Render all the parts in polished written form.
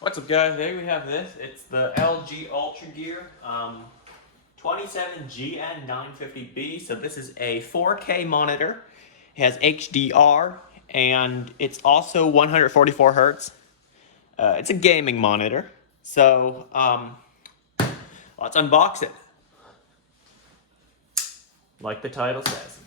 What's up, guys? Today we have this. It's the LG Ultra Gear 27GN950B. So this is a 4K monitor. It has HDR and it's also 144 hertz. It's a gaming monitor. So let's unbox it. Like the title says.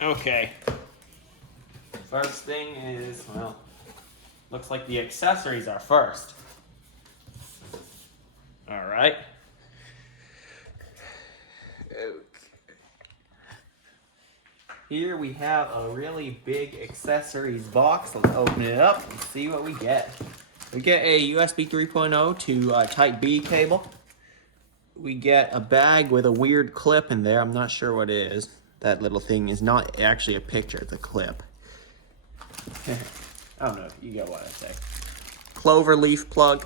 Okay. First thing is, well, looks like the accessories are first. Alright. Okay. Here we have a really big accessories box. Let's open it up and see what we get. We get a USB 3.0 to Type B cable. We get a bag with a weird clip in there. I'm not sure what it is. That little thing is not actually a picture, it's a clip. I don't know, you get what I say. Clover leaf plug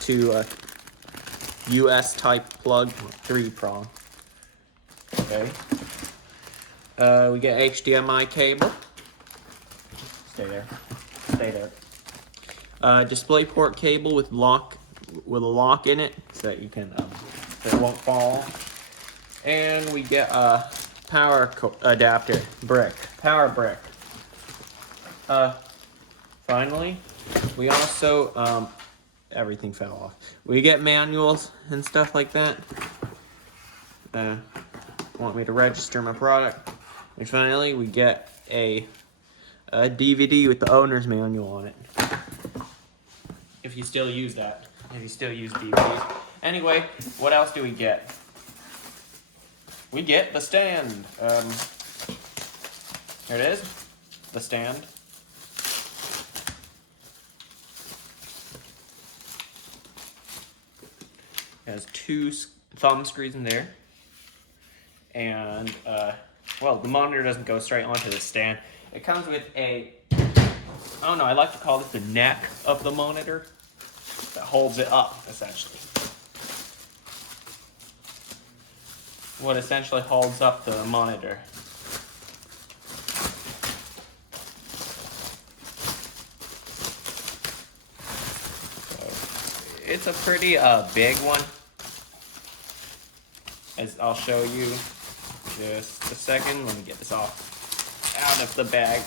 to US type plug, 3-prong. Okay. We get HDMI cable. Stay there. Stay there. Display port cable with a lock in it, so that you can it won't fall. And we get a power adapter power brick. Finally, we also everything fell off. We get manuals and stuff like that. Want me to register my product. And finally, we get a DVD with the owner's manual on it. If you still use that. If you still use DVDs. Anyway, what else do we get? We get the stand. Here it is. The stand. It has 2 thumb screws in there. And, well, the monitor doesn't go straight onto the stand. It comes with a, I don't know, I like to call it the neck of the monitor that holds it up, essentially. What essentially holds up the monitor. So, it's a pretty big one, as I'll show you. Just a second, let me get this off out of the bag.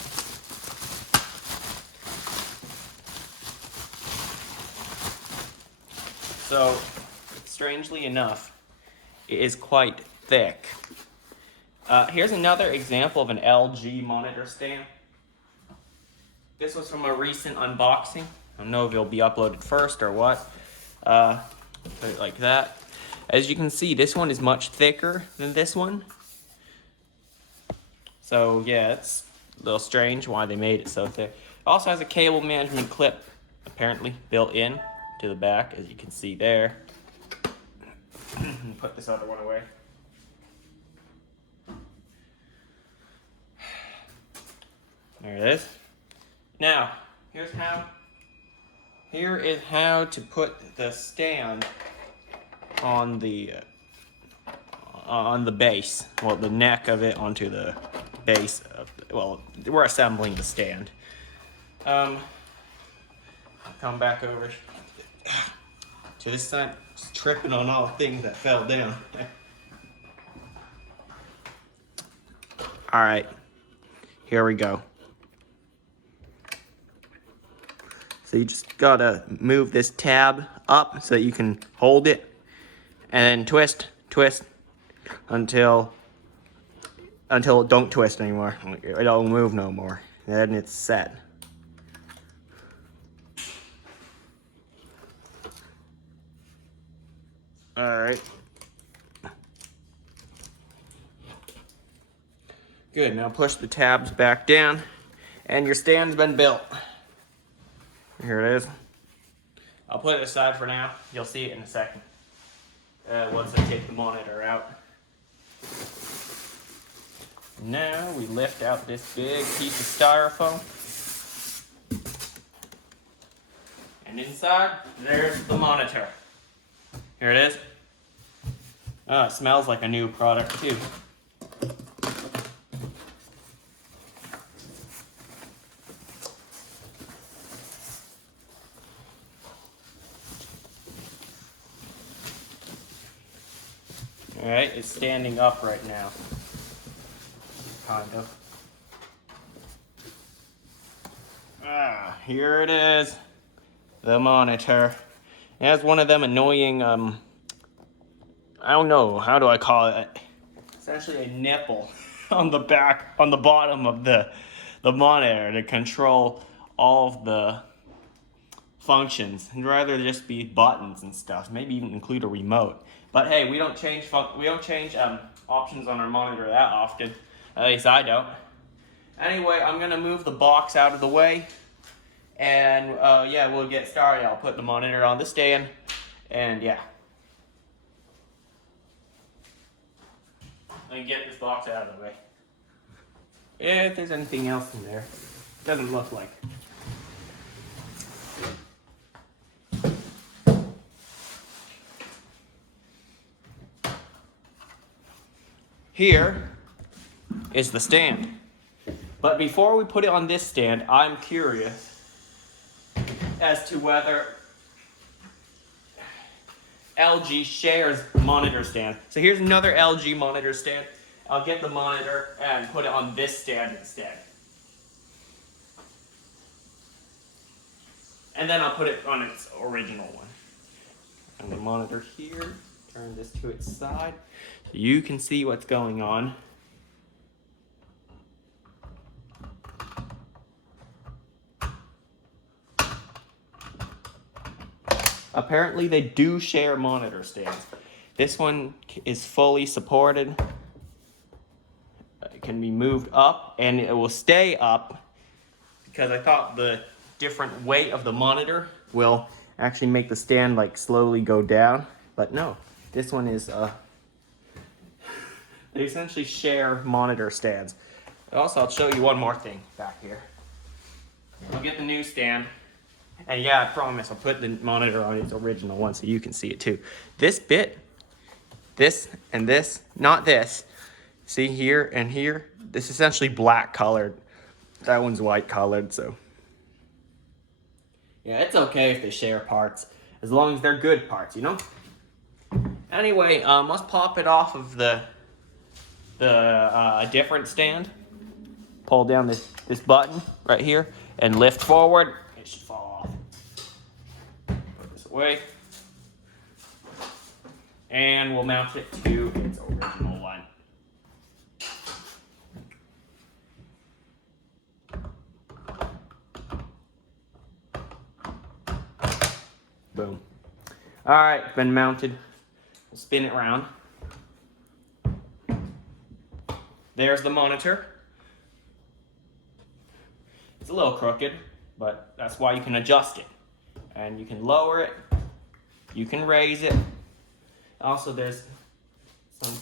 So, strangely enough, it is quite thick. Here's another example of an LG monitor stand. This was from a recent unboxing. I don't know if it'll be uploaded first or what. Put it like that. As you can see, this one is much thicker than this one. So yeah, it's a little strange why they made it so thick. It also has a cable management clip, apparently, built in to the back, as you can see there. Put this other one away. There it is. Now, here is how to put the stand on the base, well, the neck of it onto the base of well, we're assembling the stand. Come back over to this side. Just tripping on all the things that fell down. All right, here we go. So you just gotta move this tab up so that you can hold it, and then twist until it don't twist anymore. It don't move no more. Then it's set. All right. Good, now push the tabs back down and your stand's been built. Here it is. I'll put it aside for now. You'll see it in a second. Once I take the monitor out. Now we lift out this big piece of styrofoam. And inside, there's the monitor. Here it is. Oh, it smells like a new product too. Alright, it's standing up right now. Kind of. Here it is. The monitor. It has one of them annoying, I don't know, how do I call it? Essentially a nipple on the back, on the bottom of the monitor to control all of the functions. And rather just be buttons and stuff. Maybe even include a remote. But hey, we don't change options on our monitor that often. At least I don't. Anyway, I'm gonna move the box out of the way, and yeah, we'll get started. I'll put the monitor on the stand, and yeah. Let me get this box out of the way. If there's anything else in there, doesn't look like. Here is the stand. But before we put it on this stand, I'm curious as to whether LG shares monitor stand. So here's another LG monitor stand. I'll get the monitor and put it on this stand instead. And then I'll put it on its original one. And the monitor here, turn this to its side so you can see what's going on. Apparently they do share monitor stands. This one is fully supported. It can be moved up and it will stay up because I thought the different weight of the monitor will actually make the stand like slowly go down. But no, this one is, they essentially share monitor stands. Also, I'll show you one more thing back here. I'll get the new stand. And yeah, I promise I'll put the monitor on its original one so you can see it too. This bit, this and this, not this. See here and here? This is essentially black colored. That one's white colored, so. Yeah, it's okay if they share parts, as long as they're good parts, you know? Anyway, let's pop it off of the different stand. Pull down this button right here and lift forward. It should fall off. Put this away. And we'll mount it to its original one. Boom. All right, it's been mounted. We'll spin it around. There's the monitor. It's a little crooked, but that's why you can adjust it. And you can lower it, you can raise it. Also, there's some,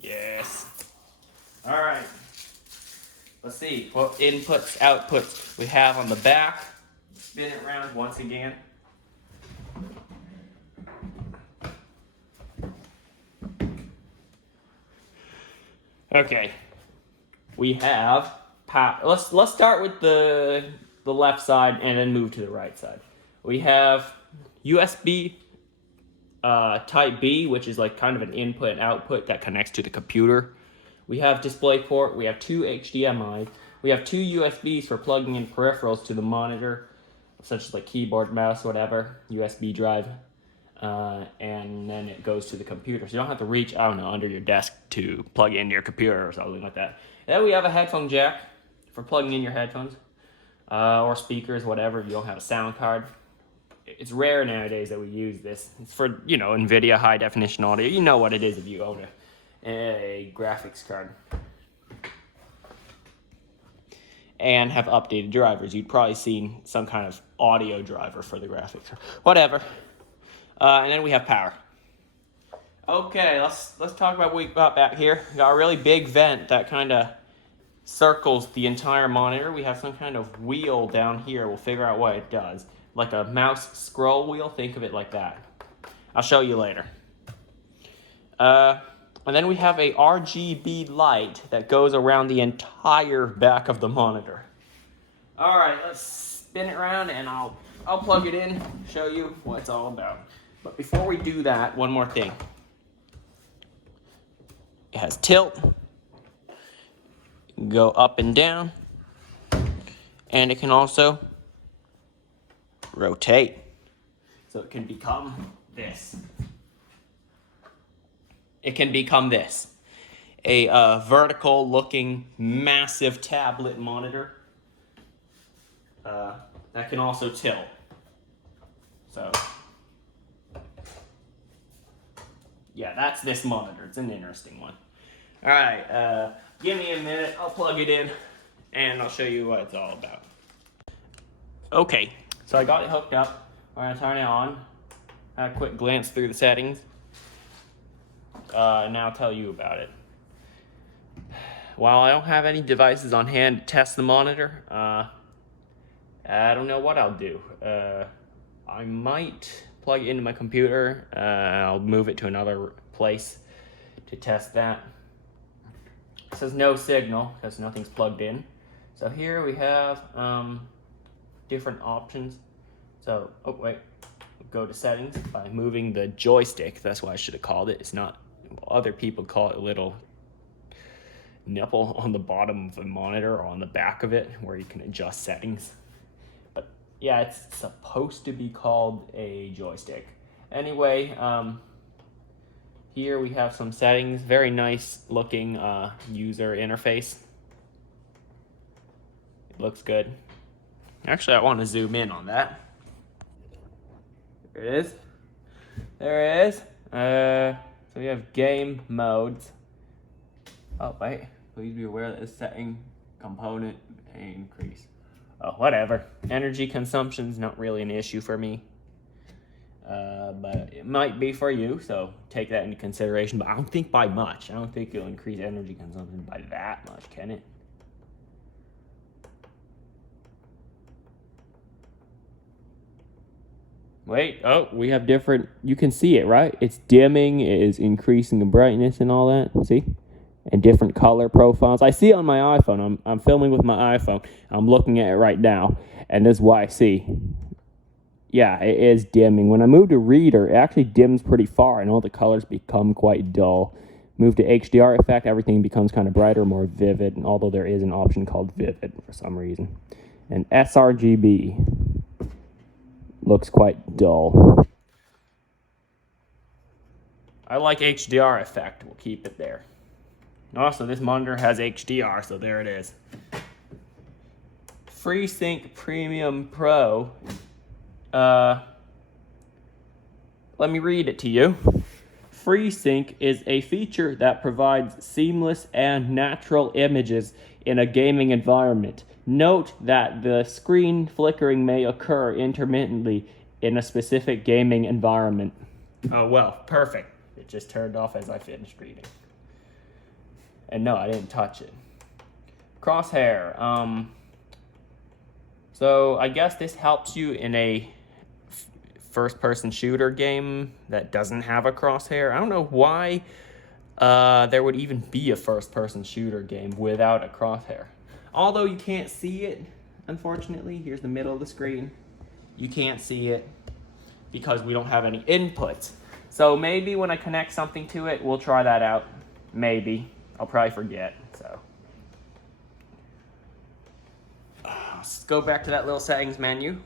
yes. All right, let's see what inputs, outputs we have on the back. Spin it around once again. Okay, we have power. Let's start with the left side and then move to the right side. We have USB Type B, which is like kind of an input and output that connects to the computer. We have DisplayPort. We have two HDMI. We have two USBs for plugging in peripherals to the monitor, such as like keyboard, mouse, whatever, USB drive. And then it goes to the computer. So you don't have to reach, I don't know, under your desk to plug in your computer or something like that. And then we have a headphone jack for plugging in your headphones or speakers, whatever, if you don't have a sound card. It's rare nowadays that we use this. It's for, you know, NVIDIA high definition audio. You know what it is if you own a graphics card. And have updated drivers. You'd probably seen some kind of audio driver for the graphics. Whatever. And then we have power. Okay, let's talk about what we got back here. We got a really big vent that kind of circles the entire monitor. We have some kind of wheel down here. We'll figure out what it does. Like a mouse scroll wheel, think of it like that. I'll show you later. And then we have a RGB light that goes around the entire back of the monitor. All right, let's spin it around and I'll plug it in, show you what it's all about. But before we do that, one more thing. It has tilt, go up and down, and it can also rotate. So it can become this. It can become this. A vertical looking massive tablet monitor that can also tilt. So yeah, that's this monitor. It's an interesting one. All right, give me a minute. I'll plug it in and I'll show you what it's all about. Okay, so I got it hooked up. We're gonna turn it on. Have a quick glance through the settings. And now I'll tell you about it. While I don't have any devices on hand to test the monitor, I don't know what I'll do. I might plug it into my computer. I'll move it to another place to test that. It says no signal because nothing's plugged in. So here we have different options. So, oh wait, go to settings by moving the joystick. That's what I should have called it. It's not, other people call it a little nipple on the bottom of the monitor or on the back of it where you can adjust settings. But yeah, it's supposed to be called a joystick. Anyway, here we have some settings. Very nice looking user interface. It looks good. Actually, I want to zoom in on that. There it is. There it is. So we have game modes. Oh, wait. Please be aware that this setting component may increase. Oh, whatever. Energy consumption's not really an issue for me. But it might be for you, so take that into consideration. But I don't think by much. I don't think it'll increase energy consumption by that much, can it? Wait, oh, we have different, you can see it, right? It's dimming, it is increasing the brightness and all that, see? And different color profiles. I see it on my iPhone. I'm filming with my iPhone. I'm looking at it right now, and this is what I see. Yeah, it is dimming. When I move to reader, it actually dims pretty far, and all the colors become quite dull. Move to HDR effect, everything becomes kind of brighter, more vivid, although there is an option called vivid for some reason. And sRGB looks quite dull. I like HDR effect. We'll keep it there. Also, this monitor has HDR, so there it is. FreeSync Premium Pro. Let me read it to you. FreeSync is a feature that provides seamless and natural images in a gaming environment. Note that the screen flickering may occur intermittently in a specific gaming environment. Oh, well, perfect. It just turned off as I finished reading. And no, I didn't touch it. Crosshair. So I guess this helps you in a first-person shooter game that doesn't have a crosshair. I don't know why there would even be a first-person shooter game without a crosshair. Although you can't see it, unfortunately. Here's the middle of the screen. You can't see it because we don't have any inputs. So maybe when I connect something to it, we'll try that out. Maybe. I'll probably forget, so. Let's go back to that little settings menu.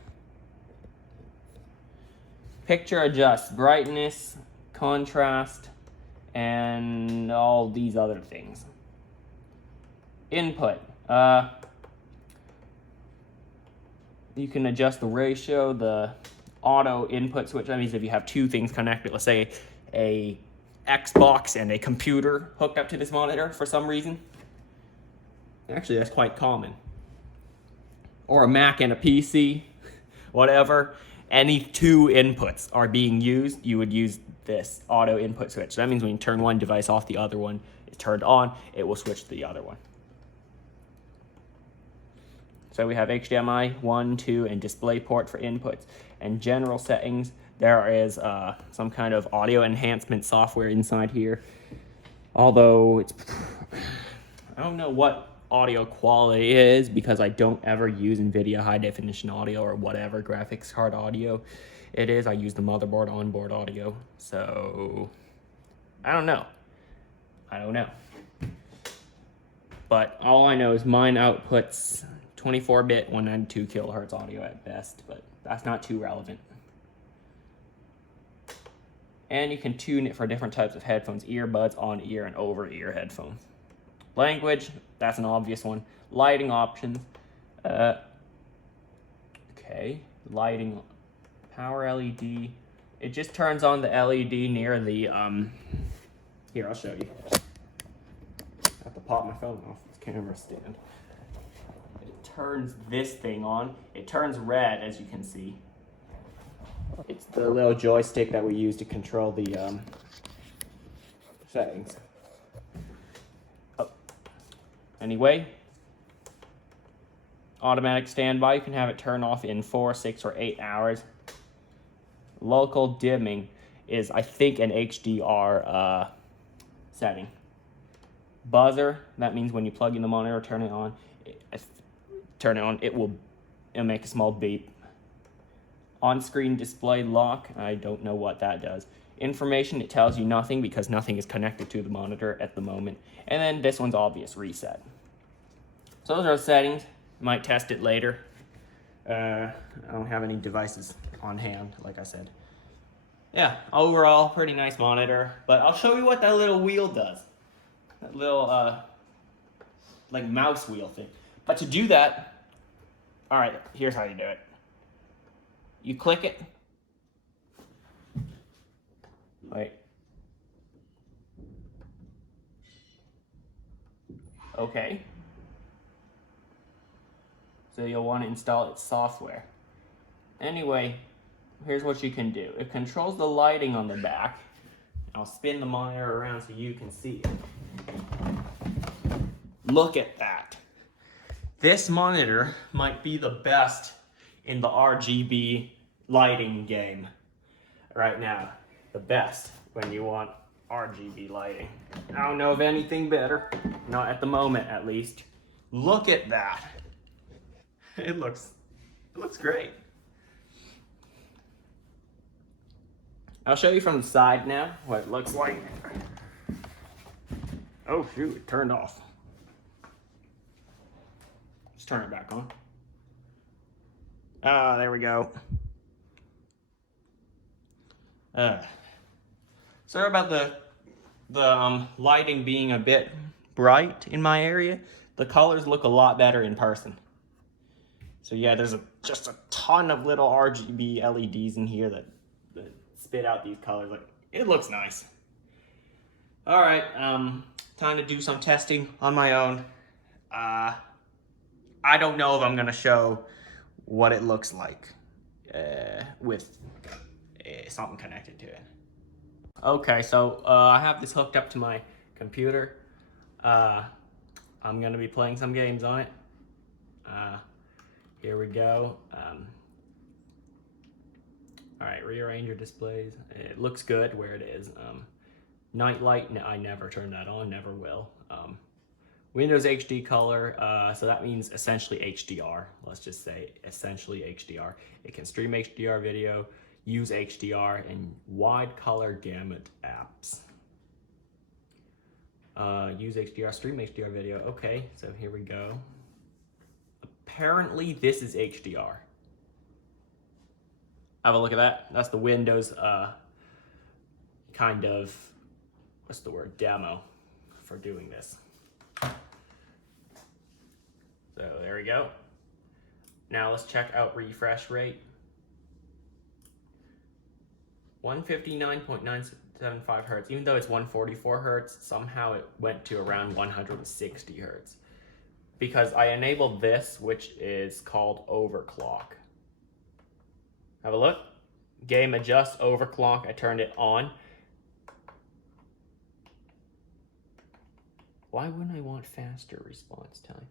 Picture adjust, brightness, contrast, and all these other things. Input. You can adjust the ratio, the auto input switch. That means if you have two things connected, let's say a Xbox and a computer hooked up to this monitor for some reason. Actually, that's quite common. Or a Mac and a PC, whatever. any two inputs are being used, you would use this auto input switch. So that means when you turn one device off, the other one is turned on, it will switch to the other one. So we have HDMI 1, 2, and DisplayPort for inputs. And general settings, there is some kind of audio enhancement software inside here. Although it's, I don't know what audio quality is because I don't ever use NVIDIA high definition audio or whatever graphics card audio it is. I use the motherboard onboard audio. So I don't know. But all I know is mine outputs 24-bit 192 kilohertz audio at best, but that's not too relevant. And you can tune it for different types of headphones: earbuds, on-ear, and over-ear headphones. Language, that's an obvious one. Lighting options. Okay, lighting, power LED. It just turns on the LED near the, here, I'll show you. I have to pop my phone off this camera stand. It turns this thing on. It turns red, as you can see. It's the little joystick that we use to control the settings. Oh. Anyway, automatic standby, you can have it turn off in 4, 6, or 8 hours. Local dimming is, I think, an HDR setting. Buzzer, that means when you plug in the monitor, turn it on, it'll make a small beep. On-screen display lock, I don't know what that does. Information, it tells you nothing because nothing is connected to the monitor at the moment. And then this one's obvious, reset. So those are the settings. Might test it later. I don't have any devices on hand, like I said. Yeah, overall, pretty nice monitor. But I'll show you what that little wheel does. That little, like mouse wheel thing. But to do that, all right, here's how you do it. You click it. Wait. Okay. So you'll want to install its software. Anyway, here's what you can do. It controls the lighting on the back. I'll spin the monitor around so you can see it. Look at that. This monitor might be the best in the RGB lighting game right now. The best when you want RGB lighting. I don't know of anything better. Not at the moment, at least. Look at that. It looks great. I'll show you from the side now what it looks like. Oh shoot, it turned off. Let's turn it back on. Ah, there we go. Sorry about the lighting being a bit bright in my area. The colors look a lot better in person. So yeah, there's just a ton of little RGB LEDs in here that spit out these colors. Like, it looks nice. All right, time to do some testing on my own. I don't know if I'm gonna show what it looks like with something connected to it. Okay, so I have this hooked up to my computer. I'm gonna be playing some games on it. Here we go. All right, rearrange your displays. It looks good where it is. Night light, I never turn that on, never will. Windows HD color, so that means essentially HDR. Let's just say essentially HDR. It can stream HDR video, use HDR, and wide color gamut apps. Use HDR, stream HDR video. Okay, so here we go. Apparently this is HDR. Have a look at that. That's the Windows kind of, what's the word, demo for doing this. So there we go. Now let's check out refresh rate. 159.975 hertz. Even though it's 144 hertz, somehow it went to around 160 hertz. Because I enabled this, which is called overclock. Have a look. Game adjust overclock. I turned it on. Why wouldn't I want faster response time?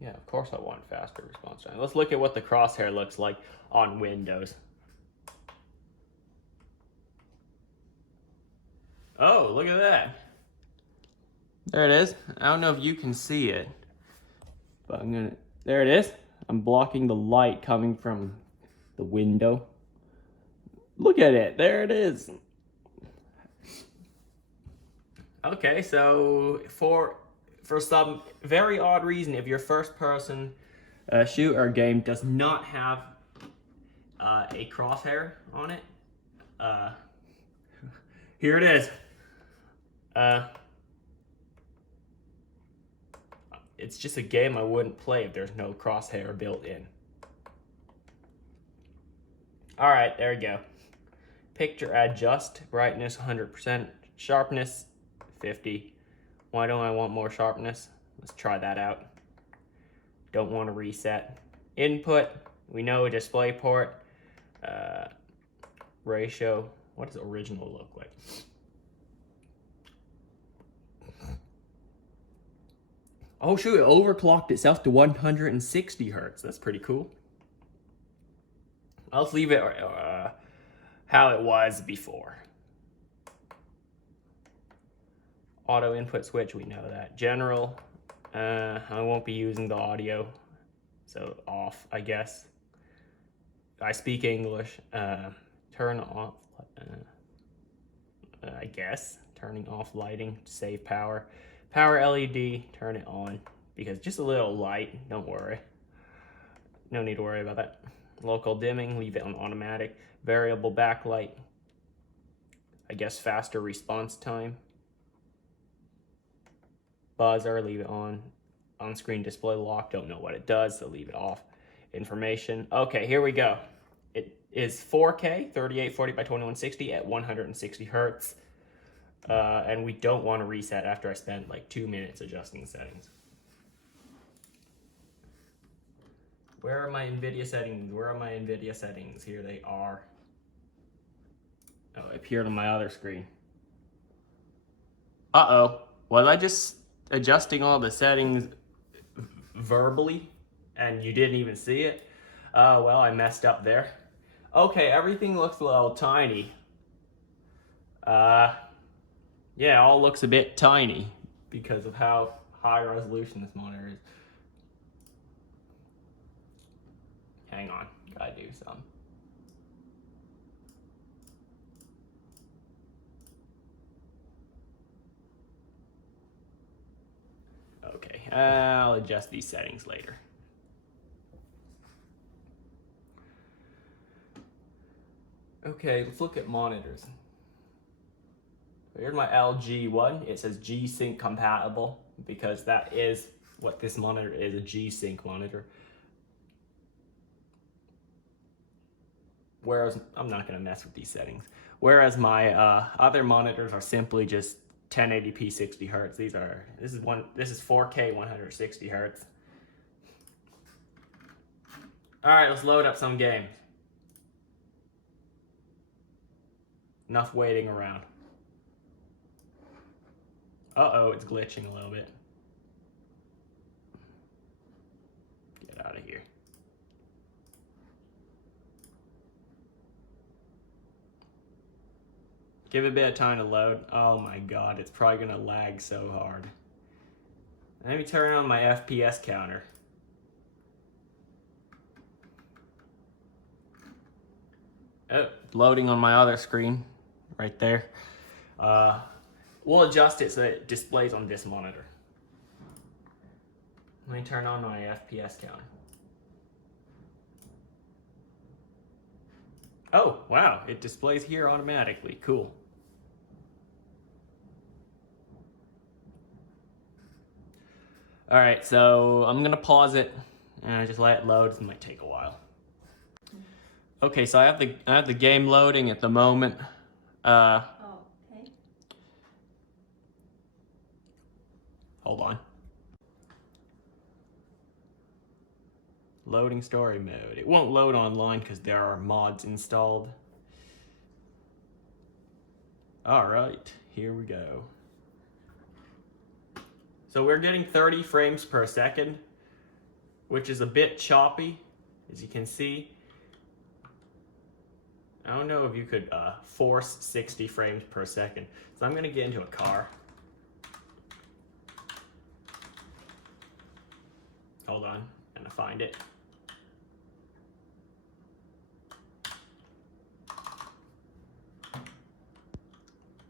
Yeah, of course I want faster response time. Let's look at what the crosshair looks like on Windows. Oh, look at that. There it is. I don't know if you can see it, but there it is. I'm blocking the light coming from the window. Look at it. There it is. Okay, so for some very odd reason, if your first-person shooter game does not have a crosshair on it, here it is. It's just a game I wouldn't play if there's no crosshair built in. All right, there we go. Picture adjust, brightness 100%, sharpness 50. Why don't I want more sharpness? Let's try that out. Don't want to reset. Input, we know display port. Ratio, what does original look like? Oh shoot, it overclocked itself to 160 hertz. That's pretty cool. Let's leave it how it was before. Auto input switch, we know that. General, I won't be using the audio, so off, I guess. I speak English. Turn off, I guess. Turning off lighting to save power. Power LED, turn it on, because just a little light, don't worry. No need to worry about that. Local dimming, leave it on automatic. Variable backlight, I guess faster response time. Buzzer, leave it on. On-screen display lock, don't know what it does, so leave it off. Information, okay, here we go. It is 4K, 3840 by 2160 at 160 hertz. And we don't want to reset after I spent like 2 minutes adjusting the settings. Where are my NVIDIA settings? Where are my NVIDIA settings? Here they are. Oh, it appeared on my other screen. Uh-oh. Was I just adjusting all the settings verbally and you didn't even see it? Well, I messed up there. Okay, everything looks a little tiny. Yeah, it all looks a bit tiny because of how high resolution this monitor is. Hang on, gotta do some. Okay, I'll adjust these settings later. Okay, let's look at monitors. Here's my LG one. It says G-Sync compatible because that is what this monitor is, a G-Sync monitor. Whereas, I'm not gonna mess with these settings. Whereas my other monitors are simply just 1080p 60 hertz. This is 4K 160 hertz. All right, let's load up some games. Enough waiting around. Uh-oh, it's glitching a little bit. Get out of here. Give it a bit of time to load. Oh my god, it's probably gonna lag so hard. Let me turn on my FPS counter. Oh, loading on my other screen, right there. We'll adjust it so that it displays on this monitor. Let me turn on my FPS counter. Oh, wow, it displays here automatically. Cool. All right, so I'm gonna pause it and just let it load. It might take a while. Okay, so I have the game loading at the moment. Okay. Hold on. Loading story mode. It won't load online because there are mods installed. Alright, here we go. So we're getting 30 frames per second, which is a bit choppy, as you can see. I don't know if you could force 60 frames per second. So I'm gonna get into a car. Hold on, I'm gonna find it.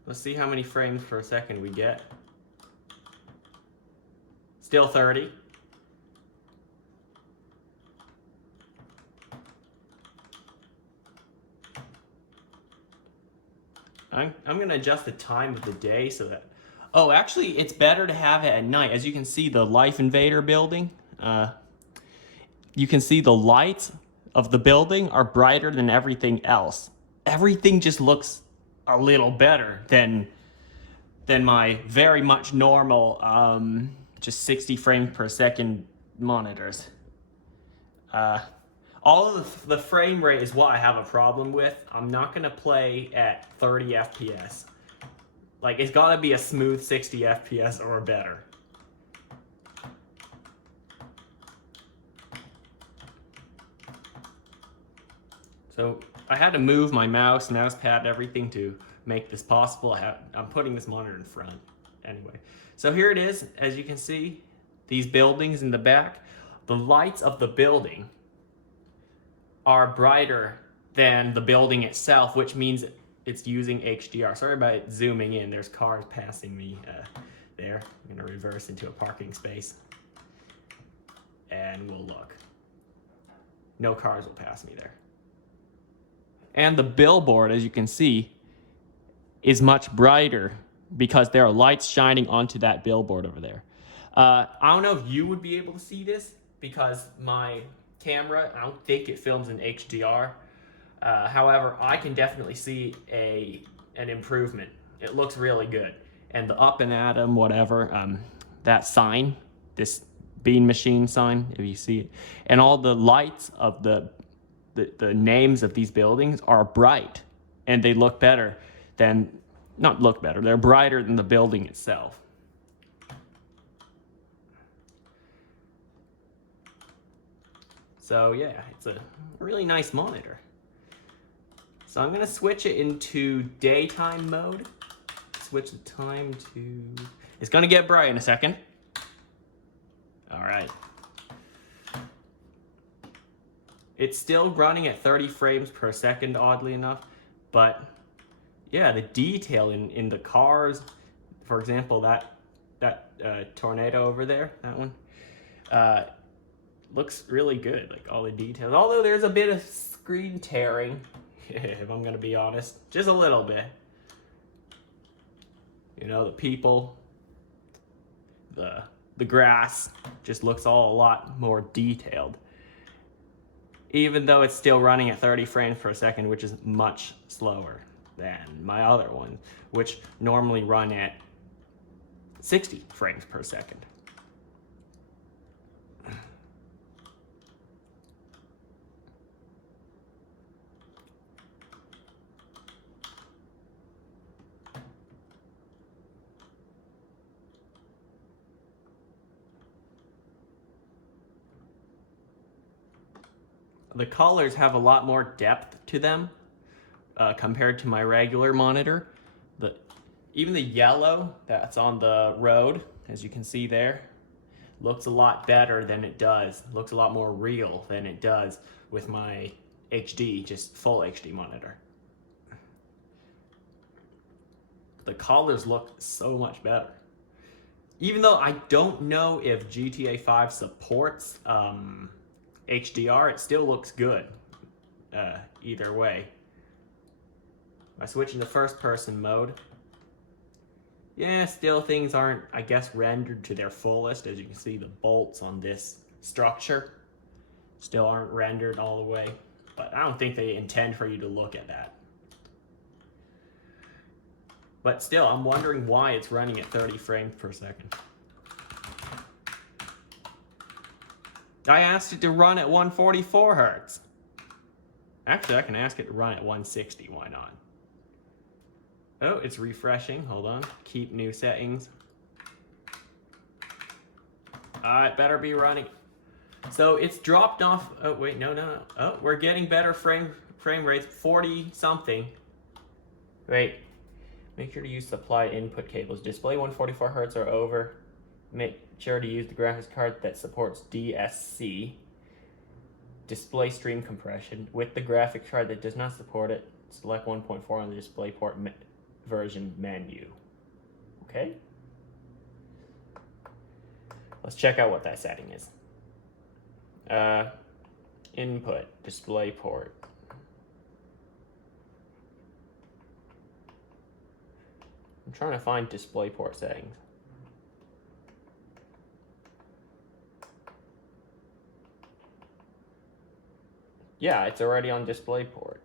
Let's see how many frames per second we get. Still 30. I'm gonna adjust the time of the day so that, oh, actually it's better to have it at night. As you can see, the Life Invader building, you can see the lights of the building are brighter than everything else. Everything just looks a little better than my very much normal, just 60 frames per second monitors. All of the frame rate is what I have a problem with. I'm not gonna play at 30 FPS. Like, it's gotta be a smooth 60 FPS or better. So I had to move my mouse pad, everything to make this possible. I'm putting this monitor in front anyway. So here it is, as you can see, these buildings in the back. The lights of the building are brighter than the building itself, which means it's using HDR. Sorry about zooming in, there's cars passing me there. I'm gonna reverse into a parking space and we'll look. No cars will pass me there. And the billboard, as you can see, is much brighter because there are lights shining onto that billboard over there. I don't know if you would be able to see this because my camera, I don't think it films in HDR. However, I can definitely see an improvement. It looks really good. And the up and atom, whatever, that sign, this bean machine sign, if you see it, and all the lights of the names of these buildings are bright, and they look better than, not look better, they're brighter than the building itself. So yeah, it's a really nice monitor. So I'm gonna switch it into daytime mode. Switch the time to, it's gonna get bright in a second. All right. It's still running at 30 frames per second, oddly enough, but yeah, the detail in the cars, for example, that tornado over there, that one, looks really good, like all the details. Although there's a bit of screen tearing, if I'm gonna be honest, just a little bit. You know, the people, the grass just looks a lot more detailed. Even though it's still running at 30 frames per second, which is much slower than my other one, which normally run at 60 frames per second. The colors have a lot more depth to them compared to my regular monitor. Even the yellow that's on the road, as you can see there, looks a lot better than it does. Looks a lot more real than it does with my HD, just full HD monitor. The colors look so much better. Even though I don't know if GTA 5 supports HDR, it still looks good either way. I switch into first person mode. Yeah, still things aren't, I guess, rendered to their fullest. As you can see, the bolts on this structure still aren't rendered all the way, but I don't think they intend for you to look at that. But still, I'm wondering why it's running at 30 frames per second. I asked it to run at 144 hertz. Actually, I can ask it to run at 160. Why not? Oh, it's refreshing. Hold on. Keep new settings. It better be running. So it's dropped off. Oh, wait, no. Oh, we're getting better frame rates. 40 something. Wait. Make sure to use supply input cables. Display 144 hertz or over. Make sure to use the graphics card that supports DSC. Display stream compression. With the graphics card that does not support it, select 1.4 on the DisplayPort version menu. Okay? Let's check out what that setting is. Input, DisplayPort. I'm trying to find DisplayPort settings. Yeah, it's already on DisplayPort.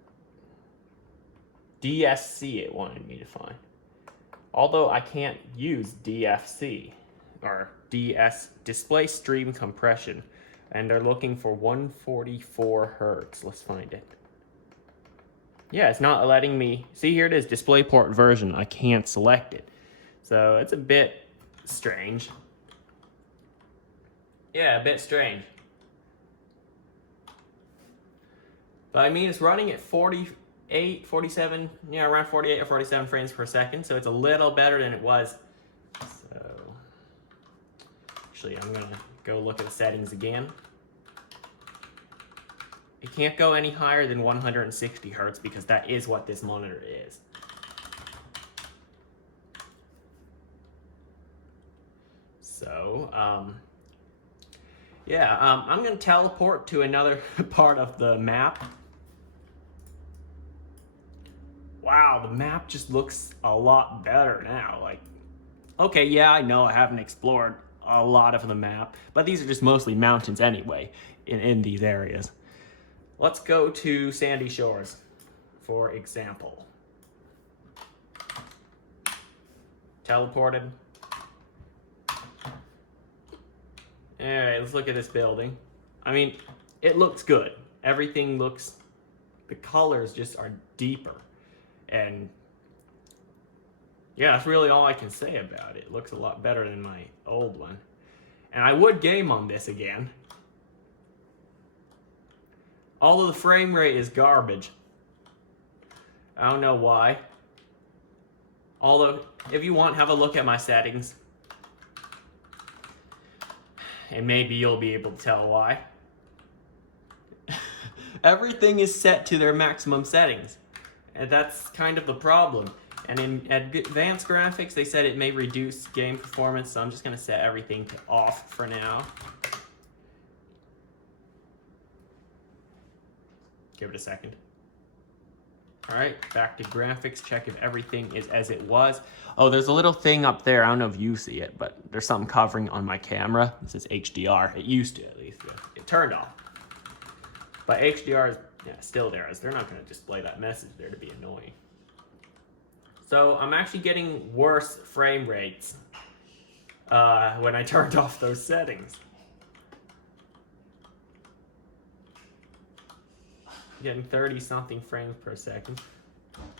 DSC it wanted me to find. Although I can't use DFC or display stream compression, and they're looking for 144 hertz. Let's find it. Yeah, it's not letting me. See, here it is, DisplayPort version. I can't select it. So it's a bit strange. Yeah, a bit strange. But I mean, it's running at 48, 47, yeah, around 48 or 47 frames per second, so it's a little better than it was. So, actually, I'm gonna go look at the settings again. It can't go any higher than 160 hertz because that is what this monitor is. So, yeah, I'm gonna teleport to another part of the map. Wow, the map just looks a lot better now. Like, okay, yeah, I know I haven't explored a lot of the map, but these are just mostly mountains anyway in these areas. Let's go to Sandy Shores, for example. Teleported. Alright, let's look at this building. I mean, it looks good. Everything looks, the colors just are deeper. And yeah, that's really all I can say about it. It looks a lot better than my old one. And I would game on this again. Although the frame rate is garbage. I don't know why. Although, if you want, have a look at my settings. And maybe you'll be able to tell why. Everything is set to their maximum settings. And that's kind of the problem. And in advanced graphics, they said it may reduce game performance, so I'm just going to set everything to off for now. Give it a second. Alright, back to graphics, check if everything is as it was. Oh, there's a little thing up there, I don't know if you see it, but there's something covering on my camera. This is HDR, it used to at least. It turned off. But HDR is still there, as they're not going to display that message there to be annoying. So I'm actually getting worse frame rates when I turned off those settings. Getting 30 something frames per second.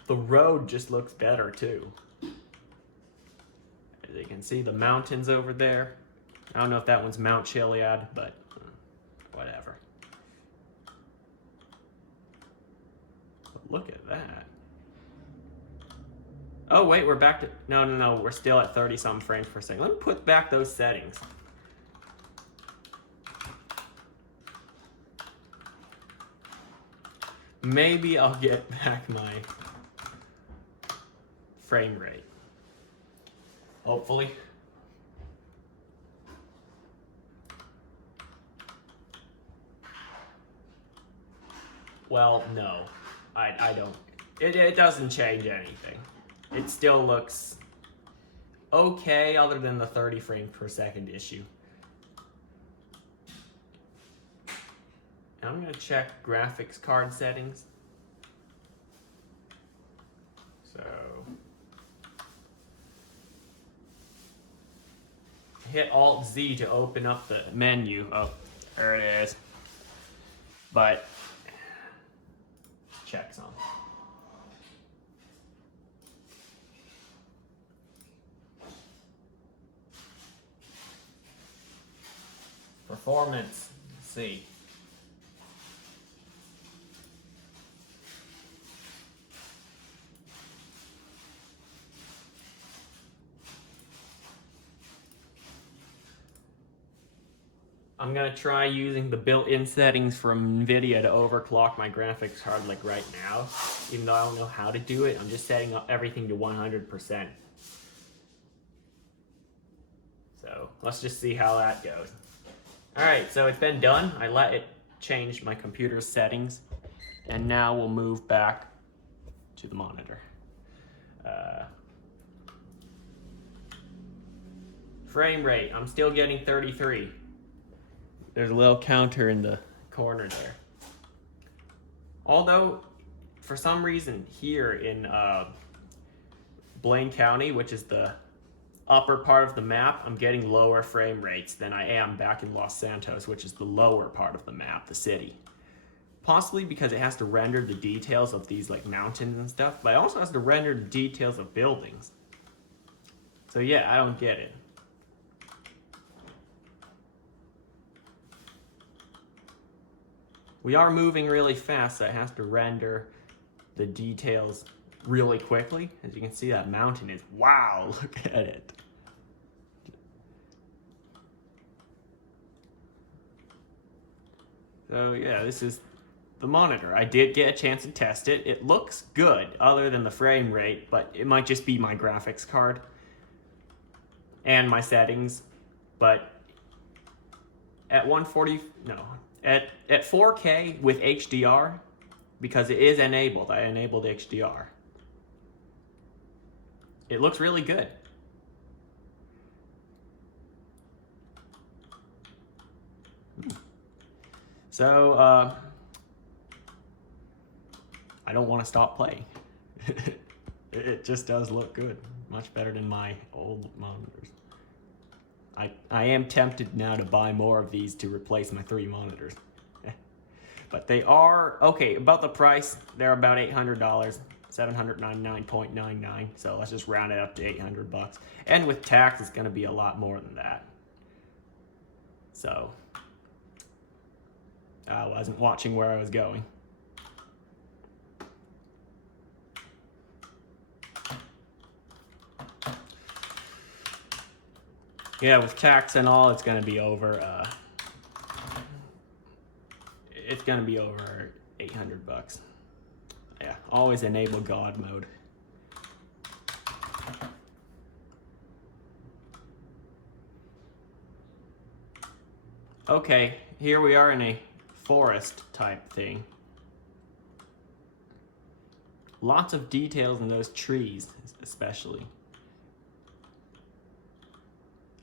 The road just looks better too. As you can see, the mountains over there. I don't know if that one's Mount Chiliad, but whatever. But look at that. Oh wait, we're back to, no, we're still at 30 something frames per second. Let me put back those settings. Maybe I'll get back my frame rate. Hopefully. Well, no. I don't. It doesn't change anything. It still looks okay other than the 30 frames per second issue. I'm going to check graphics card settings. So, hit Alt-Z to open up the menu. Oh, There it is. But check some. Performance. Let's see. I'm gonna try using the built-in settings from NVIDIA to overclock my graphics card like right now. Even though I don't know how to do it, I'm just setting up everything to 100%. So let's just see how that goes. All right, so it's been done. I let it change my computer's settings, and now we'll move back to the monitor. Frame rate, I'm still getting 33. There's a little counter in the corner there. Although, for some reason here in Blaine County, which is the upper part of the map, I'm getting lower frame rates than I am back in Los Santos, which is the lower part of the map, the city. Possibly because it has to render the details of these like mountains and stuff, but it also has to render the details of buildings. So yeah, I don't get it. We are moving really fast, so it has to render the details really quickly. As you can see, that mountain is, wow, look at it. So yeah, this is the monitor. I did get a chance to test it. It looks good, other than the frame rate, but it might just be my graphics card and my settings. But at 140, no. At 4K with HDR, because it is enabled, I enabled HDR. It looks really good. So, I don't want to stop playing. It just does look good. Much better than my old monitors. I am tempted now to buy more of these to replace my 3 monitors. But they are, okay, about the price, they're about $800, $799.99. So let's just round it up to $800. And with tax, it's gonna be a lot more than that. So, I wasn't watching where I was going. Yeah, with tax and all, it's gonna be over. It's gonna be over $800. Yeah, always enable God mode. Okay, here we are in a forest type thing. Lots of details in those trees, especially.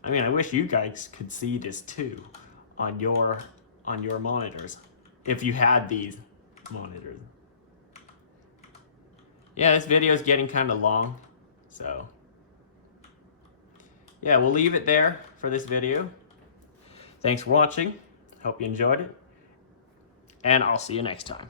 I mean, I wish you guys could see this too on your monitors, if you had these monitors. Yeah, this video is getting kind of long, so yeah, we'll leave it there for this video. Thanks for watching. Hope you enjoyed it, and I'll see you next time.